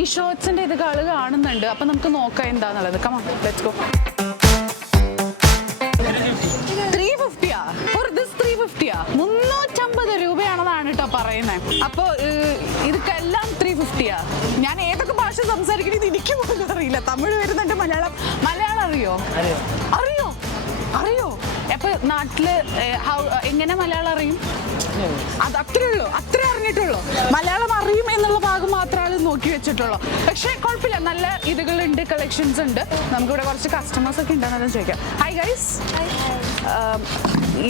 ടീഷർട്സിന്റെ ഇത് ആള് കാണുന്നുണ്ട്. അപ്പൊ നമുക്ക് നോക്കാം എന്താന്നുള്ളത്. Come on let's go. 350 for this 350 350 രൂപയാണെന്നാണ് കേട്ടോ പറയുന്നത്. അപ്പൊ ഇതൊക്കെല്ലാം 350. ഞാൻ ഏതൊക്കെ ഭാഷ സംസാരിക്കുന്നത് എനിക്ക് പോലും അറിയില്ല. തമിഴ് വരുന്നുണ്ട്, മലയാളം അറിയോ? അപ്പൊ നാട്ടില് എങ്ങനെ മലയാളം അറിയും? അത് അത്രേ ഉള്ളൂ, അത്രേ അറിഞ്ഞിട്ടുള്ളൂ. മലയാളം അറിയും എന്നുള്ള ഭാഗം മാത്രമാണ് നോക്കി വെച്ചിട്ടുള്ളൂ. പക്ഷെ കുഴപ്പമില്ല, നല്ല ഇതുകളുണ്ട്, കളക്ഷൻസ് ഉണ്ട്. നമുക്കിവിടെ കുറച്ച് കസ്റ്റമേഴ്സ് ഒക്കെ ഉണ്ടെന്നാലും ചോദിക്കാം. Hi guys,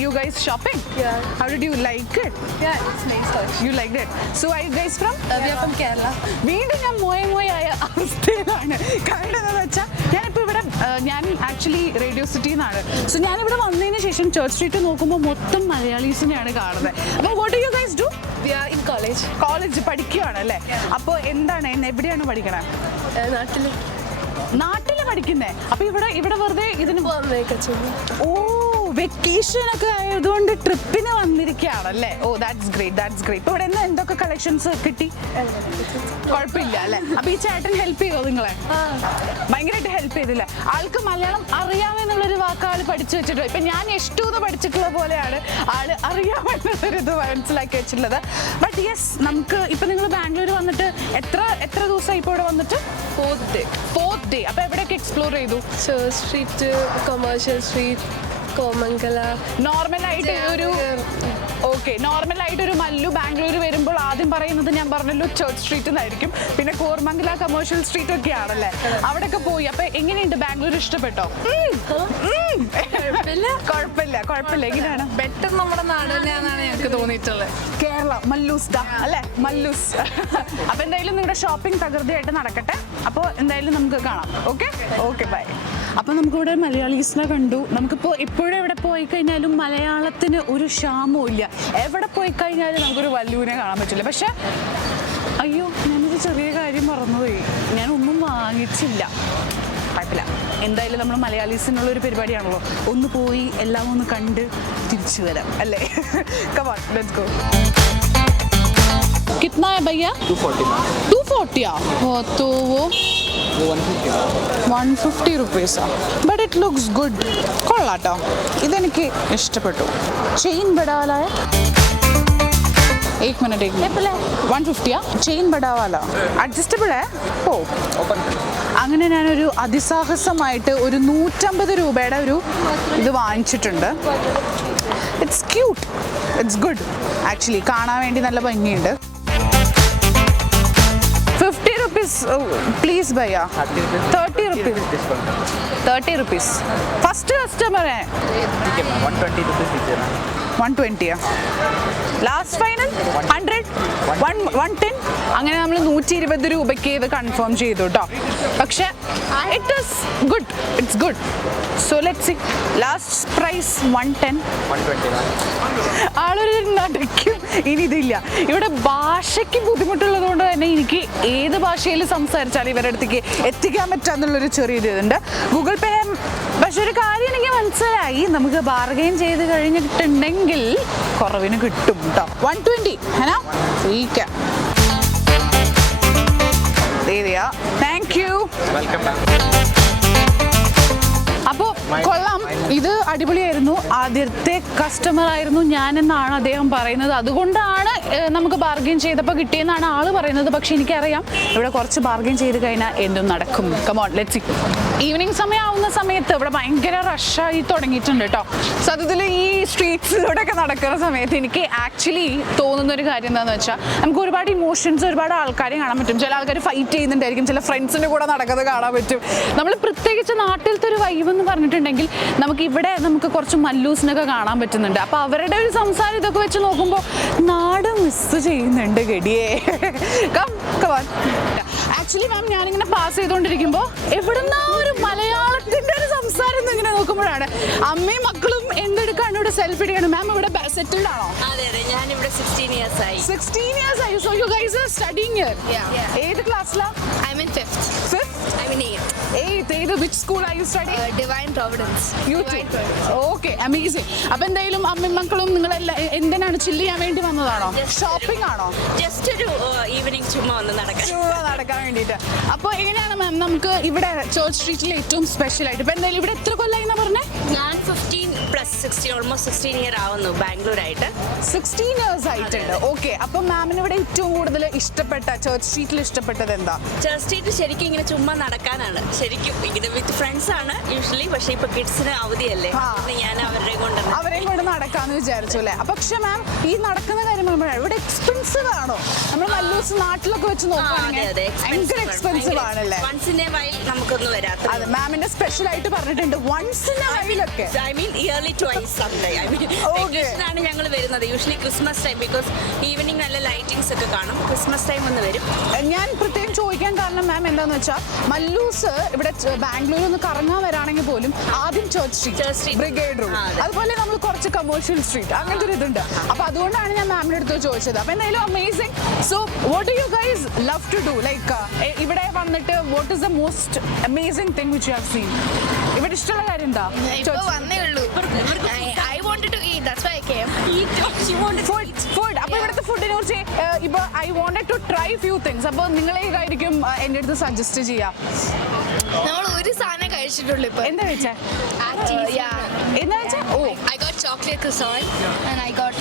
you guys shopping? Yeah. How did you like it? Yeah, it's nice. You liked it. So are you guys from? We are from Kerala. വീണ്ടും ഞാൻ മോയായ അവസ്ഥയിലാണ്. കാരണം എന്താണെന്ന് വെച്ചാൽ ഞാൻ ആക്ച്വലി റേഡിയോ സിറ്റിയിൽ നിന്നാണ്. സോ ഞാനിവിടെ വന്നതിന് ശേഷം ചർച്ച് സ്ട്രീറ്റ് നോക്കുമ്പോൾ മൊത്തം മലയാളീസിനെയാണ് കാണുന്നത്. അപ്പോൾ what do you guys do? We are in college. College പഠിക്കുകയാണല്ലേ? അപ്പോൾ എന്താണ്, എവിടെയാണ് പഠിക്കണേ? നാട്ടില് പഠിക്കുന്നേ. അപ്പൊ ഇവിടെ വെറുതെ ഇതിന് ഓ വെക്കേഷൻ ഒക്കെ ആയതുകൊണ്ട് ട്രിപ്പിന് വന്നിരിക്കുകയാണല്ലേ? ഓ ദാറ്റ്സ് ഗ്രേറ്റ്. ഇപ്പൊ ഇവിടെ എന്തൊക്കെ കളക്ഷൻസ് കിട്ടി? കുഴപ്പമില്ല അല്ലേ? അപ്പൊ ഈ ചേട്ടൻ ഹെൽപ്പ് ചെയ്തോ നിങ്ങളെ? ഭയങ്കരമായിട്ട് ഹെൽപ്പ് ചെയ്തില്ലേ? ആൾക്ക് മലയാളം അറിയാമെന്നുള്ളൊരു വാക്ക് ആള് പഠിച്ചു വെച്ചിട്ടുള്ളത്. ഇപ്പൊ ഞാൻ എഷ്ടൂന്ന് പഠിച്ചിട്ടുള്ള പോലെയാണ് ആള് അറിയാമെന്നുള്ളൊരിത് മനസ്സിലാക്കി വെച്ചിട്ടുള്ളത്. ബട്ട് യെസ്, നമുക്ക് ഇപ്പൊ നിങ്ങൾ ബാംഗ്ലൂർ വന്നിട്ട് എത്ര ദിവസമായി ഇപ്പോൾ ഇവിടെ വന്നിട്ട്? Fourth day. അപ്പൊ എവിടെയൊക്കെ എക്സ്പ്ലോർ ചെയ്തു? Church Street, Commercial Street, Koramangala. നോർമലായിട്ടൊരു മല്ലു ബാംഗ്ലൂർ വരുമ്പോൾ ആദ്യം പറയുന്നത് ഞാൻ പറഞ്ഞല്ലോ ചർച്ച് സ്ട്രീറ്റ് എന്നായിരിക്കും. പിന്നെ കോർമംഗല കമേഴ്ഷ്യൽ സ്ട്രീറ്റ് ഒക്കെ ആണല്ലേ? അവിടെയൊക്കെ പോയി. അപ്പൊ എങ്ങനെയുണ്ട് ബാംഗ്ലൂർ? ഇഷ്ടപ്പെട്ടോ? കുഴപ്പമില്ല. എങ്ങനെയാണ്? ബെറ്റർ നമ്മുടെ നാട് തന്നെയാണെന്നാണ് ഞങ്ങൾക്ക് തോന്നിയിട്ടുള്ളത്. കേരള മല്ലൂസ് അല്ലേ? മല്ലൂസ്. അപ്പൊ എന്തായാലും നിങ്ങളുടെ ഷോപ്പിംഗ് തകൃതിയായിട്ട് നടക്കട്ടെ. അപ്പോൾ എന്തായാലും നമുക്ക് കാണാം. Okay bye. അപ്പോൾ നമുക്കിവിടെ മലയാളീസിനെ കണ്ടു. നമുക്കിപ്പോൾ ഇപ്പോഴും എവിടെ പോയി കഴിഞ്ഞാലും മലയാളത്തിന് ഒരു ക്ഷാമവും ഇല്ല. എവിടെ പോയി കഴിഞ്ഞാലും നമുക്കൊരു വല്ലുവിനെ കാണാൻ പറ്റില്ല. പക്ഷെ അയ്യോ, ഞാനൊരു ചെറിയ കാര്യം മറന്നുപോയി. ഞാനൊന്നും വാങ്ങിച്ചില്ല. കുഴപ്പമില്ല, എന്തായാലും നമ്മൾ മലയാളീസിനുള്ളൊരു പരിപാടിയാണല്ലോ. ഒന്ന് പോയി എല്ലാം ഒന്ന് കണ്ട് തിരിച്ചു വരാം അല്ലേ? Come on, let's go. कितना है भैया? 240 तो वो 150 रुपीസാ. But it looks good. കൊള്ളാട്ടോ, ഇതെനിക്ക് ഇഷ്ടപ്പെട്ടു. ചെയിൻ ബഡാവാല 1 मिनट 150 ചെയിൻ ബഡാവാല അഡ്ജസ്റ്റബിൾ ഓ. അങ്ങനെ ഞാനൊരു അതിസാഹസമായിട്ട് ഒരു 150 രൂപയുടെ ഒരു ഇത് വാങ്ങിച്ചിട്ടുണ്ട്. It's cute, it's good. Actually കാണാൻ വേണ്ടി നല്ല ഭംഗിയുണ്ട്. 50 rupees please भैया. 30 rupees फर्स्ट कस्टमर है. 120 rupees दीजिए ना. 120 ലാസ്റ്റ് ഫൈനൽ 100 110. അങ്ങനെ നമ്മൾ 120 രൂപയ്ക്ക് ഇത് കൺഫേം ചെയ്തു കേട്ടോ. പക്ഷെ it is good, it's good. So let's see. Last price 110. 120. ആളൊരു നടക്കും. ഇനി ഇതില്ല. ഇവിടെ ഭാഷയ്ക്ക് ബുദ്ധിമുട്ടുള്ളത് കൊണ്ട് തന്നെ എനിക്ക് ഏത് ഭാഷയിൽ സംസാരിച്ചാലും ഇവരുടെ അടുത്തേക്ക് എത്തിക്കാൻ പറ്റാന്നുള്ളൊരു ചെറിയൊരു ഇതുണ്ട്. ഗൂഗിൾ പേ. പക്ഷെ ഒരു കാര്യം എനിക്ക് മനസ്സിലായി, നമുക്ക് ബാർഗെയിൻ ചെയ്ത് കഴിഞ്ഞിട്ടുണ്ടെങ്കിൽ കുറവിന് കിട്ടും കേട്ടോ. 120 ഹനാ ठीक है. Thank you. Welcome back. അപ്പോൾ കൊള്ളാം, ഇത് അടിപൊളിയായിരുന്നു. ആദ്യത്തെ കസ്റ്റമർ ആയിരുന്നു ഞാനെന്നാണ് അദ്ദേഹം പറയുന്നത്. അതുകൊണ്ടാണ് നമുക്ക് ബാർഗെയിൻ ചെയ്തപ്പോൾ കിട്ടിയെന്നാണ് ആള് പറയുന്നത്. പക്ഷെ എനിക്കറിയാം ഇവിടെ കുറച്ച് ബാർഗെയിൻ ചെയ്ത് കഴിഞ്ഞാൽ എന്തും നടക്കും. Come on let's see. ഈവനിങ് സമയമാവുന്ന സമയത്ത് ഇവിടെ ഭയങ്കര റഷായി തുടങ്ങിയിട്ടുണ്ട് കേട്ടോ. സത്യത്തിൽ ഈ സ്ട്രീറ്റ്സിലൂടെയൊക്കെ നടക്കുന്ന സമയത്ത് എനിക്ക് ആക്ച്വലി തോന്നുന്ന ഒരു കാര്യം എന്താണെന്ന് വെച്ചാൽ, നമുക്ക് ഒരുപാട് ഇമോഷൻസ്, ഒരുപാട് ആൾക്കാരെ കാണാൻ പറ്റും. ചില ആൾക്കാർ ഫൈറ്റ് ചെയ്യുന്നുണ്ടായിരിക്കും, ചില ഫ്രണ്ട്സിൻ്റെ കൂടെ നടക്കുന്നത് കാണാൻ പറ്റും. നമ്മൾ പ്രത്യേകിച്ച് നാട്ടിലത്തെ ഒരു വൈബ് എന്ന് പറഞ്ഞിട്ടുണ്ടെങ്കിൽ നമുക്ക് കുറച്ച് മല്ലൂസിനൊക്കെ കാണാൻ പറ്റുന്നുണ്ട്. അപ്പോൾ അവരുടെ ഒരു സംസാരം ഇതൊക്കെ വെച്ച് നോക്കുമ്പോൾ നാട് മിസ് ചെയ്യുന്നുണ്ട് ഗഡിയെ. ആക്ച്വലി മാം, ഞാനിങ്ങനെ പാസ് ചെയ്തുകൊണ്ടിരിക്കുമ്പോൾ എവിടുന്നാ ഒരു മലയാളത്തിൻ്റെ ഒരു സംസാരം ഇങ്ങനെ നോക്കുമ്പോഴാണ് അമ്മയും മക്കളും എന്തെടുക്കാണ് ഇവിടെ സെൽഫി എടുക്കണം. മാം ഇവിടെ സെറ്റിൽഡ് ആണോ? അതെ, ഞാനിവിടെ 16 years ആയി. 16 years ആയി. So you guys are studying here? Yeah. ഏത് ക്ലാസ്സിലാ? I'm in 5th. 5th? I'm in 8th. 8th. Which school are you studying? Divine Providence. Okay, amazing. അപ്പൊ എന്തായാലും അമ്മയും മക്കളും നിങ്ങളെല്ലാം എന്തിനാണ് ചില്ല് ചെയ്യാൻ വേണ്ടി വന്നതാണോ? ഷോപ്പിംഗ് ആണോ? ജസ്റ്റ് ഒരു ഈവനിങ് ചുമ്മാ ഒന്ന് നടക്കാൻ നടക്കാൻ വേണ്ടി. വേണ്ടിയിട്ട്. അപ്പോൾ എങ്ങനെയാണ് മാം നമുക്ക് ഇവിടെ ചേർച്ച് സ്ട്രീറ്റിൽ ഏറ്റവും സ്പെഷ്യൽ ആയിട്ട് ഇപ്പൊ എന്തായാലും ഇവിടെ എത്ര കൊല്ലമായി എന്നാ പറഞ്ഞേ? ഞാൻ 15+16 ഓൾമോസ്റ്റ് 16 ഇയർ ആവുന്നു ബാംഗ്ലൂരായിട്ട്. 16 years ആയിട്ടുണ്ട്. ഓക്കെ, അപ്പൊ മാമിന് ഇവിടെ ഏറ്റവും കൂടുതൽ ഇഷ്ടപ്പെട്ട ചേർച്ച് സ്ട്രീറ്റിൽ ഇഷ്ടപ്പെട്ടത് എന്താ? ചേർച്ച് സ്ട്രീറ്റ് ശരിക്കും ഇങ്ങനെ ചുമ്മാ നടക്കാനാണ് ശരിക്കും. ഇത് വിത്ത് ഫ്രണ്ട്സ് ആണ് യൂഷ്വലി, പക്ഷേ ഇപ്പൊ കിഡ്സിന് അവധിയല്ലേ, പിന്നെ ഞാൻ അവരെയും കൊണ്ട് നടക്കാന്ന് വിചാരിച്ചു അല്ലേ? പക്ഷെ മാം ഈ നടക്കുന്ന കാര്യം പറയുമ്പോഴാണ് ഇവിടെ എക്സ്പെൻസീവ് ആണോ? നമ്മൾ മല്ലൂസ് നാട്ടിലൊക്കെ വെച്ച് നോക്കുകയാണെങ്കിൽ ഭയങ്കര എക്സ്പെൻസീവ് ആണല്ലേ? വൺസ് ഇൻ എ വൈൽ നമുക്കൊന്നും വരാത്ത. അതെ, മാമിന്റെ സ്പെഷ്യൽ ആയിട്ട് പറഞ്ഞിട്ടുണ്ട് വൺസ് ഇൻ എ വൈലൊക്കെ. I mean yearly twice sometime. I mean വെക്കേഷനാണ് ഞങ്ങൾ വരുന്നത് usually Christmas time, because evening നല്ല ലൈറ്റിംഗ്സ് ഒക്കെ കാണും. ക്രിസ്മസ് ടൈം ഒന്ന് വരും. ഞാൻ പ്രത്യേകം ചോദിക്കാൻ കാരണം മാം എന്താന്ന് വെച്ചാൽ മല്ലൂസ് ഇവിടെ ബാംഗ്ലൂരിൽ ഒന്ന് കറങ്ങാൻ വരാണെങ്കിൽ പോലും ആദ്യം ചേർച്ച് സ്ട്രീറ്റ്, ബ്രിഗേഡ് റൂം, അതുപോലെ നമ്മൾ കുറച്ച് കമേഴ്ഷ്യൽ സ്ട്രീറ്റ്, അങ്ങനത്തെ ഒരു ഇതുണ്ട്. അപ്പൊ അതുകൊണ്ടാണ് ഞാൻ മാമിന്റെ അടുത്ത് ചോദിച്ചത്. അപ്പൊ എന്തായാലും amazing. So what do you guys love to do? Like ഇവിടെ വന്നിട്ട് what is the most amazing thing which you have seen? ഇവിടെ ഇഷ്ടമുള്ള കാര്യം എന്താ? ഫുഡ്. അപ്പൊ ഇവിടുത്തെ ഫുഡിനെ കുറിച്ച് ഇപ്പൊ I wanted to try few things. അപ്പൊ നിങ്ങളേതായിരിക്കും എന്റെ അടുത്ത് സജസ്റ്റ് ചെയ്യാം? നമ്മൾ ഒരു സാധനം കഴിച്ചിട്ടുള്ളൂ ഇപ്പൊ. എന്താ വെച്ചാ? എന്താ വെച്ചാ? ഓ, I got chocolate croissant and I got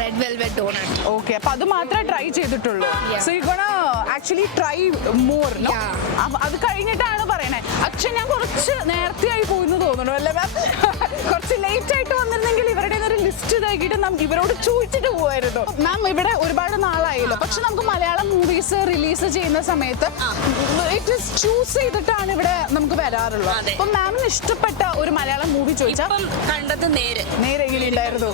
red velvet donut. Okay, അപ്പൊ അത് മാത്രമേ ട്രൈ ചെയ്തിട്ടുള്ളൂ. So you gonna actually try more. അത് കഴിഞ്ഞിട്ടാണ് പറയണേ. പക്ഷെ ഞാൻ കുറച്ച് നേരത്തെ ആയി പോയിന്ന് തോന്നുന്നു അല്ലേ മാം? കുറച്ച് ലേറ്റ് ആയിട്ട് വന്നിരുന്നെങ്കിൽ ഇവരുടെ ഒരു ലിസ്റ്റ് ഇതാക്കിയിട്ട് ഇവരോട് ചോദിച്ചിട്ട് പോവായിരുന്നു. മാം ഇവിടെ ഒരുപാട് നാളായല്ലോ, പക്ഷെ നമുക്ക് മലയാളം മൂവീസ് റിലീസ് ചെയ്യുന്ന സമയത്ത് ഇറ്റ് ഇസ് ചൂസ് ചെയ്തിട്ടാണ് ഇവിടെ നമുക്ക് വരാറുള്ളത്. അപ്പൊ മാമിന് ഇഷ്ടപ്പെട്ട ഒരു മലയാളം മൂവി ചോദിച്ചാൽ കണ്ടത് നേരെ എങ്ങനെയുണ്ടായിരുന്നു?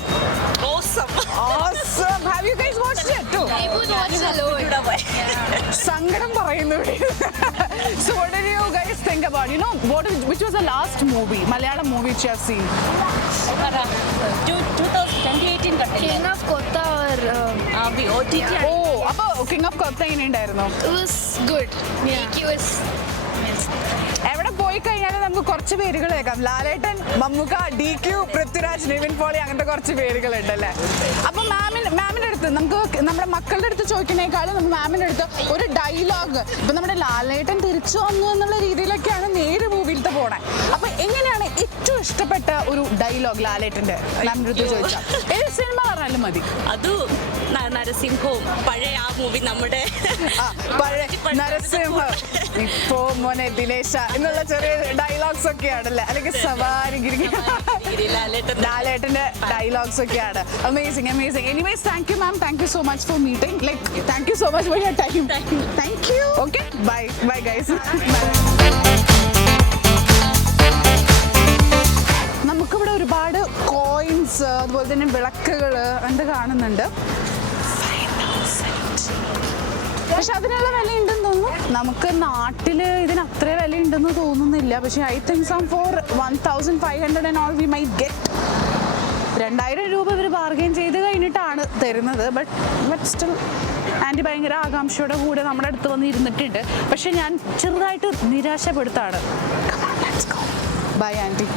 Have you guys watched it too? സങ്കടം പറയുന്നു. So what did you guys think about, you know, which was the last movie, Malayalam movie which you have seen? 2018 King of Kotha or OTT. Oh, അപ്പൊ King of Kotha എങ്ങനെയുണ്ടായിരുന്നു? it was good. It was എവിടെ പോയി കഴിഞ്ഞാലും നമുക്ക് കുറച്ച് പേരുകൾ കേൾക്കാം. ലാലേട്ടൻ, Mammukka, DQ, Prithviraj, Nivin Pauly, അങ്ങനത്തെ കുറച്ച് പേരുകളുണ്ട് അല്ലേ? അപ്പൊ മാമിന്റെ അടുത്ത് നമുക്ക് നമ്മുടെ മക്കളുടെ അടുത്ത് ചോദിക്കുന്നേക്കാളും നമുക്ക് മാമിന്റെ അടുത്ത് ഒരു ഡയലോഗ്, ഇപ്പൊ നമ്മുടെ ലാലേട്ടൻ തിരിച്ചു വന്നു എന്നുള്ള രീതിയിലൊക്കെയാണ് നേരെ മൂവിയിലത്തെ പോണേ. അപ്പൊ എങ്ങനെയാണ് ഏറ്റവും ഇഷ്ടപ്പെട്ട ഒരു ഡയലോഗ് ലാലേട്ടന്റെ മാമിന്റെ അടുത്ത് ചോദിച്ചാൽ? ഏത് സിനിമ പറഞ്ഞാലും മതി. അത് നരസിംഹവും പഴയ ആ മൂവി നമ്മുടെ പഴയ നരസിംഹം, ഇപ്പോ മോനെ ദിനേശ എന്നുള്ള ചെറിയ ഡയലോഗ്സ് ഒക്കെയാണല്ലേ? അല്ലെങ്കിൽ സവാരി ലാലേട്ടന്റെ ഡയലോഗ്സ് ഒക്കെയാണ്. Amazing. Anyways thank you ma'am, thank you so much for meeting. Like thank you so much for your time. Thank you. Okay, bye guys. നമുക്കിവിടെ ഒരുപാട് കോയിൻസ്, അതുപോലെ തന്നെ വിളക്കുകൾ എന്ത് കാണുന്നുണ്ട്. പക്ഷെ അതിനുള്ള വില ഉണ്ടെന്ന് തോന്നുന്നു. നമുക്ക് നാട്ടിൽ ഇതിന് അത്ര വില ഉണ്ടെന്ന് തോന്നുന്നില്ല. പക്ഷെ I think some for 1500 and all we might get. 2000 രൂപ ഇവർ ബാർഗെയിൻ ചെയ്ത് കഴിഞ്ഞിട്ടാണ് തരുന്നത്. ബട്ട് സ്റ്റിൽ ആൻറ്റി ഭയങ്കര ആകാംക്ഷയോടെ കൂടെ നമ്മുടെ അടുത്ത് വന്ന് ഇരുന്നിട്ടുണ്ട്. പക്ഷെ ഞാൻ ചെറുതായിട്ട് നിരാശപ്പെടുത്താണ്. By anti.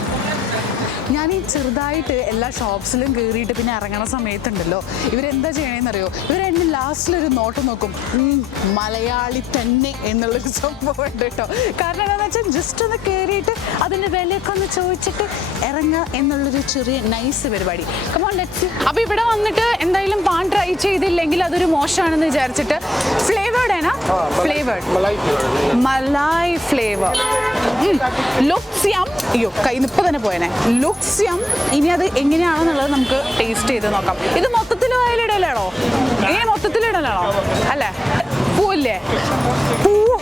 ഞാൻ ഈ ചെറുതായിട്ട് എല്ലാ ഷോപ്സിലും കയറിയിട്ട് പിന്നെ ഇറങ്ങണ സമയത്തുണ്ടല്ലോ, ഇവരെന്താ ചെയ്യണമെന്നറിയോ? ഇവരെന്നെ ലാസ്റ്റിലൊരു നോട്ടം നോക്കും, മലയാളി തന്നെ എന്നുള്ളൊരു സംഭവം ഉണ്ട് കേട്ടോ. കാരണം എന്താണെന്ന് വെച്ചാൽ ജസ്റ്റ് ഒന്ന് കയറിയിട്ട് അതിൻ്റെ വിലയൊക്കെ ഒന്ന് ചോദിച്ചിട്ട് ഇറങ്ങുക എന്നുള്ളൊരു ചെറിയ നൈസ് പരിപാടി. Come on let's. അപ്പോൾ ഇവിടെ വന്നിട്ട് എന്തായാലും പാൻ ട്രൈ ചെയ്തില്ലെങ്കിൽ അതൊരു മോശമാണെന്ന് വിചാരിച്ചിട്ട് ഫ്ലേവേർഡ് ആണ്. ഫ്ലേവേർഡ് മലായ് ഫ്ലേവർ ലുക്സ്യം. അയ്യോ, കയ്യിൽ ഇപ്പം തന്നെ പോയനെ. ലുക്സ്യം. ഇനി അത് എങ്ങനെയാണെന്നുള്ളത് നമുക്ക് ടേസ്റ്റ് ചെയ്ത് നോക്കാം. ഇത് മൊത്തത്തിൽ അതിലിടലാണോ? മൊത്തത്തിലിടലാണോ അല്ലേ? പൂവില്ലേ? പൂവോ?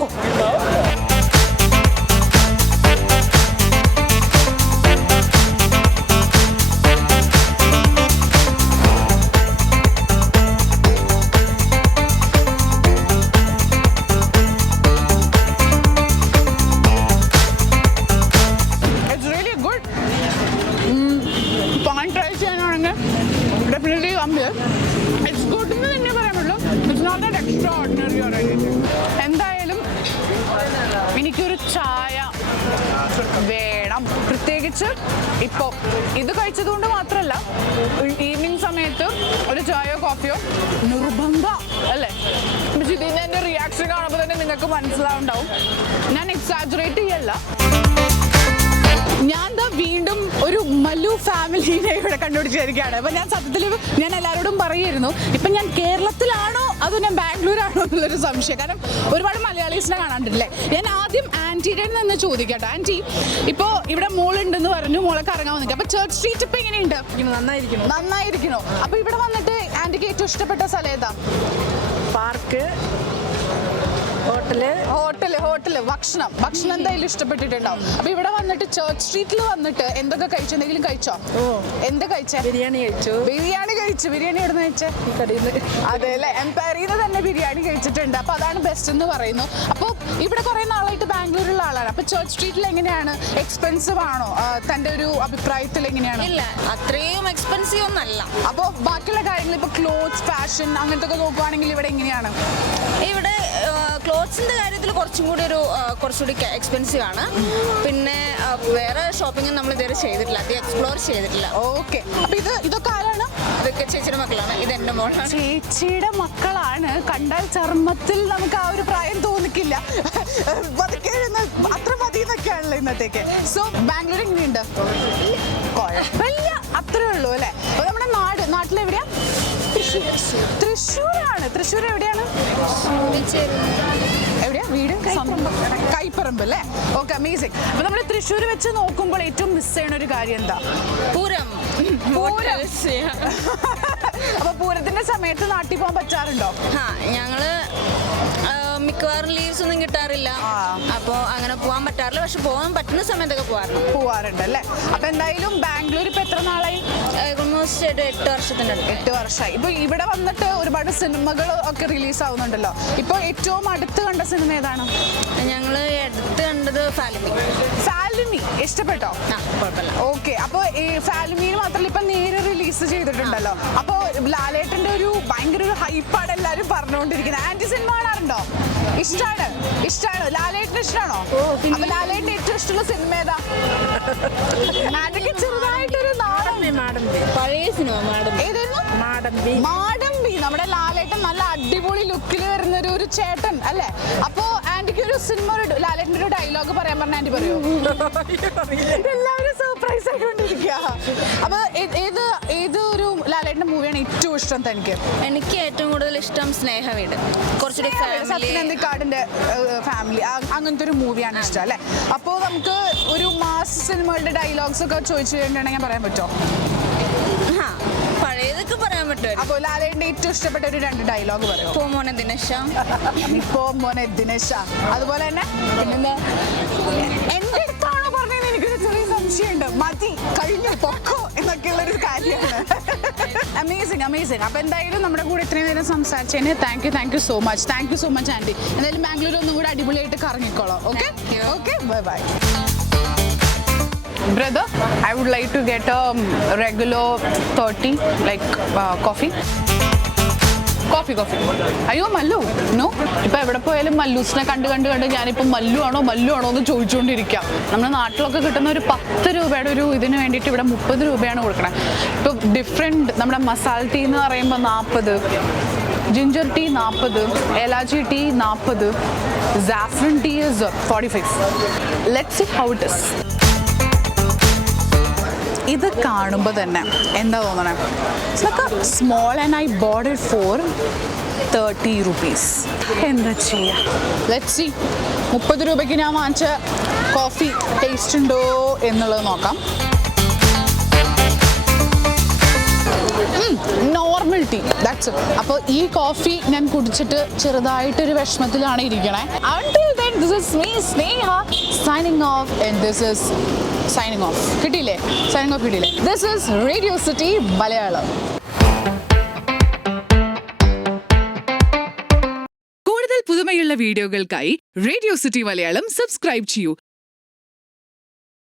Definitely come here. It's good എന്ന് തന്നെ പറയാൻ പറ്റുള്ളൂ. It's not that extraordinary or anything. എന്തായാലും എനിക്കൊരു ചായ വേണം. പ്രത്യേകിച്ച് ഇപ്പോൾ ഇത് കഴിച്ചതുകൊണ്ട് മാത്രമല്ല, ഈവനിങ് സമയത്ത് ഒരു ചായയോ കോഫിയോ നിർബന്ധം അല്ലേ? പക്ഷെ ഇതിന് എൻ്റെ റിയാക്ഷൻ കാണുമ്പോൾ തന്നെ നിങ്ങൾക്ക് മനസ്സിലാവുണ്ടാവും, ഞാൻ എക്സാജറേറ്റ് ചെയ്യല്ല. ഞാൻ ദാ വീണ്ടും ഒരു മല്ലു ഫാമിലിനെ ഇവിടെ കണ്ടുപിടിച്ചിരിക്കുകയാണ്. അപ്പം ഞാൻ സത്യത്തിൽ ഞാൻ എല്ലാവരോടും പറയായിരുന്നു, ഇപ്പം ഞാൻ കേരളത്തിലാണോ അതോ ഞാൻ ബാംഗ്ലൂരാണോ എന്നുള്ളൊരു സംശയം. കാരണം ഒരുപാട് മലയാളീസിനെ കാണാണ്ടില്ലേ. ഞാൻ ആദ്യം ആൻറ്റിയുടെ നിന്ന് ചോദിക്കട്ടെ. ആൻറ്റി, ഇപ്പോൾ ഇവിടെ മോളുണ്ടെന്ന് പറഞ്ഞു, മോളെ കറങ്ങാൻ വന്നിട്ട്, അപ്പോൾ ചർച്ച് സ്ട്രീറ്റ് ഇപ്പം എങ്ങനെയുണ്ട്? നന്നായിരിക്കണോ? അപ്പോൾ ഇവിടെ വന്നിട്ട് ആൻറ്റിക്ക് ഏറ്റവും ഇഷ്ടപ്പെട്ട സ്ഥലം ഏതാ? പാർക്ക്, ഹോട്ടല് ഭക്ഷണം എന്തായാലും ഇഷ്ടപ്പെട്ടിട്ടുണ്ടാവും. അപ്പൊ ഇവിടെ വന്നിട്ട് ചർച്ച് സ്ട്രീറ്റിൽ വന്നിട്ട് എന്തൊക്കെ കഴിച്ചു? എന്തെങ്കിലും കഴിച്ചോ? എന്താ കഴിച്ചേ? ബിരിയാണി കഴിച്ചു. ബിരിയാണി എവിടെ നിന്ന് കഴിച്ചേ? അതെ അല്ലേ, എംപയറിന്ന് തന്നെ ബിരിയാണി കഴിച്ചിട്ടുണ്ട്. അപ്പൊ അതാണ് ബെസ്റ്റ് എന്ന് പറയുന്നു. അപ്പോൾ ഇവിടെ കുറെ നാളായിട്ട് ബാംഗ്ലൂരിലുള്ള ആളാണ്. അപ്പൊ ചർച്ച് സ്ട്രീറ്റിൽ എങ്ങനെയാണ്? എക്സ്പെൻസീവ് ആണോ? തന്റെ ഒരു അഭിപ്രായത്തിൽ എങ്ങനെയാണ്? ഇല്ല, അത്രയും എക്സ്പെൻസീവ് ഒന്നല്ല. അപ്പോൾ ബാക്കിയുള്ള കാര്യങ്ങൾ ഇപ്പൊ ക്ലോത്ത്സ്, ഫാഷൻ അങ്ങനത്തെ ഒക്കെ നോക്കുവാണെങ്കിൽ ഇവിടെ എങ്ങനെയാണ്? ഇവിടെ ക്ലോത്ത്സിന്റെ കാര്യത്തിൽ കുറച്ചുകൂടി എക്സ്പെൻസീവ് ആണ്. പിന്നെ വേറെ ഷോപ്പിംഗ് നമ്മൾ ഇതുവരെ ചെയ്തിട്ടില്ല, അധികം എക്സ്പ്ലോർ ചെയ്തിട്ടില്ല. ഓക്കെ, അപ്പൊ ഇതൊക്കെ ആരാണ്? ഇതൊക്കെ ചേച്ചിയുടെ മക്കളാണ്. ഇത് എൻ്റെ മോളാണ്. ചേച്ചിയുടെ മക്കളാണ്. കണ്ടാൽ ചർമ്മത്തിൽ നമുക്ക് ആ ഒരു പ്രായം തോന്നിക്കില്ല. അത്ര മതി എന്നൊക്കെയാണല്ലോ ഇന്നത്തേക്ക്. സോ ബാംഗ്ലൂർ എങ്ങനെയുണ്ട്? കുഴപ്പമില്ല, അത്രേ ഉള്ളൂ അല്ലേ. അപ്പൊ നമ്മുടെ നാട്ടിലെവിടെയാ? തൃശ്ശൂരാണ്. തൃശ്ശൂർ എവിടെയാണ്? എവിടെയാ വീട്? കൈപ്പറമ്പ് അല്ലേ? Okay, amazing. അപ്പൊ നമ്മൾ തൃശ്ശൂർ വെച്ച് നോക്കുമ്പോൾ ഏറ്റവും മിസ് ചെയ്യണ ഒരു കാര്യം എന്താ? പൂരം. അപ്പൊ പൂരത്തിന്റെ സമയത്ത് നാട്ടിൽ പോകാൻ പറ്റാറുണ്ടോ? ഞങ്ങള് മിക്കവാറും ലീവ്സ് ഒന്നും കിട്ടാറില്ല, അപ്പോൾ അങ്ങനെ പോകാൻ പറ്റാറില്ല. പക്ഷെ പോകാൻ പറ്റുന്ന സമയത്തൊക്കെ പോവാറുണ്ട് അല്ലേ? അപ്പൊ എന്തായാലും ബാംഗ്ലൂർ ഇപ്പൊ എത്ര നാളായി? ഓൾമോസ്റ്റ് 8 വർഷത്തിൻ്റെ അടുത്ത്. 8 വർഷമായി. ഇപ്പൊ ഇവിടെ വന്നിട്ട് ഒരുപാട് സിനിമകൾ ഒക്കെ റിലീസ് ആവുന്നുണ്ടല്ലോ. ഇപ്പൊ ഏറ്റവും അടുത്ത് കണ്ട സിനിമ ഏതാണ്? ഞങ്ങള് അടുത്ത് കണ്ടത് ഫാലിമി. ഇഷ്ടപ്പെട്ടോ? കുഴപ്പമില്ല. ഓക്കെ, അപ്പൊ ഈ ഫാലിമിന് മാത്രമല്ല ഇപ്പൊ നേരെ റിലീസ് ചെയ്തിട്ടുണ്ടല്ലോ. അപ്പൊ ലാലേട്ടന്റെ ഒരു ഭയങ്കര ഒരു ഹൈപ്പാണ് എല്ലാരും പറഞ്ഞുകൊണ്ടിരിക്കുന്നത്. ആന്റി സിനിമ കാണാറുണ്ടോ? ഇഷ്ടാണ്. ലാലേട്ടന് ഇഷ്ടമാണോ? അപ്പൊ ലാലേട്ടന് ഏറ്റവും ഇഷ്ടമുള്ള സിനിമ ഏതാ? ആന്റിക്ക് ചെറുതായിട്ടൊരു പഴയ സിനിമ ഏതായിരുന്നു? മാടമ്പി. നമ്മുടെ ലാലേട്ടൻ നല്ല അടിപൊളി ലുക്കിൽ വരുന്ന ഒരു ചേട്ടൻ അല്ലേ? അപ്പൊ ആന്റിക്ക് ഒരു സിനിമ, ലാലേട്ടന്റെ ഒരു ഡയലോഗ് പറയാൻ പറഞ്ഞ ആന്റി പറയൂ? എല്ലാവരും സർപ്രൈസ് ആയിക്കൊണ്ടിരിക്കുക. അപ്പൊ ഏത് ഒരു ലാലേട്ടന്റെ മൂവിയാണ് ഏറ്റവും ഇഷ്ടം തനിക്ക്? എനിക്ക് ഏറ്റവും കൂടുതൽ ഇഷ്ടം സ്നേഹവീട്. കുറച്ചുകൂടി സത്യനന്ദിക്കാടിന്റെ ഫാമിലി, അങ്ങനത്തെ ഒരു മൂവിയാണ് ഇഷ്ടം അല്ലേ? അപ്പോൾ നമുക്ക് ഒരു മാസ് സിനിമകളുടെ ഡയലോഗ്സ് ഒക്കെ ചോദിച്ചു കഴിഞ്ഞിട്ടുണ്ടെങ്കിൽ പറയാൻ പറ്റുമോ? പഴയതൊക്കെ പറയാൻ പറ്റും. അപ്പോൾ ലാലേട്ടന്റെ ഏറ്റവും ഇഷ്ടപ്പെട്ട ഒരു 2 ഡയലോഗ് പറയോ? പോ മോനെ ദിനേശ. അതുപോലെ തന്നെ പിന്നെന്താ? എന്റെ അടുത്താണോ പറഞ്ഞത്? എനിക്കൊരു ചെറിയ സംശയമുണ്ട്. മതി, കഴിഞ്ഞു, പൊക്കോ എന്നൊക്കെയുള്ളൊരു കാര്യമാണ്. അമേസിങ്. അപ്പൊ എന്തായാലും നമ്മുടെ കൂടെ ഇത്രയും നേരം സംസാരിച്ചതിന് thank you so much aunty. എന്തായാലും ബാംഗ്ലൂർ ഒന്നും കൂടെ അടിപൊളിയായിട്ട് കറങ്ങിക്കോളാം. Okay, bye. Brother, I would like to get a regular 30, like coffee. അയ്യോ, മല്ലു? നോ. ഇപ്പൊ എവിടെ പോയാലും മല്ലൂസിനെ കണ്ട് ഞാനിപ്പോൾ മല്ലു ആണോ എന്ന് ചോദിച്ചുകൊണ്ടിരിക്കാം. നമ്മുടെ നാട്ടിലൊക്കെ കിട്ടുന്ന ഒരു 10 രൂപയുടെ ഒരു ഇതിന് വേണ്ടിയിട്ട് ഇവിടെ 30 രൂപയാണ് കൊടുക്കണേ. ഇപ്പൊ ഡിഫറെൻറ്റ് നമ്മുടെ മസാല ടീ എന്ന് പറയുമ്പോൾ 40, ginger tea 40, elaichi tea 40, saffron tea is 45. Let's see how it is. ഇത് കാണുമ്പോൾ തന്നെ എന്താ തോന്നണേ? Small and I bought it for 30 rupees. എന്താ ചെയ്യുക? Let's see. 30 രൂപയ്ക്ക് ഞാൻ വാങ്ങിച്ച കോഫി ടേസ്റ്റ് ഉണ്ടോ എന്നുള്ളത് നോക്കാം. Normal tea, that's it. അപ്പോൾ ഈ കോഫി ഞാൻ കുടിച്ചിട്ട് ചെറുതായിട്ടൊരു വിഷമത്തിലാണ് ഇരിക്കണേ. Until then, this is me, Sneha, signing off, and this is signing off. കിട്ടിയില്ലേ? This is Radio City Malayalam. കൂടുതൽ പുതുമയുള്ള വീഡിയോകൾക്കായി റേഡിയോ സിറ്റി മലയാളം സബ്സ്ക്രൈബ് ചെയ്യൂ.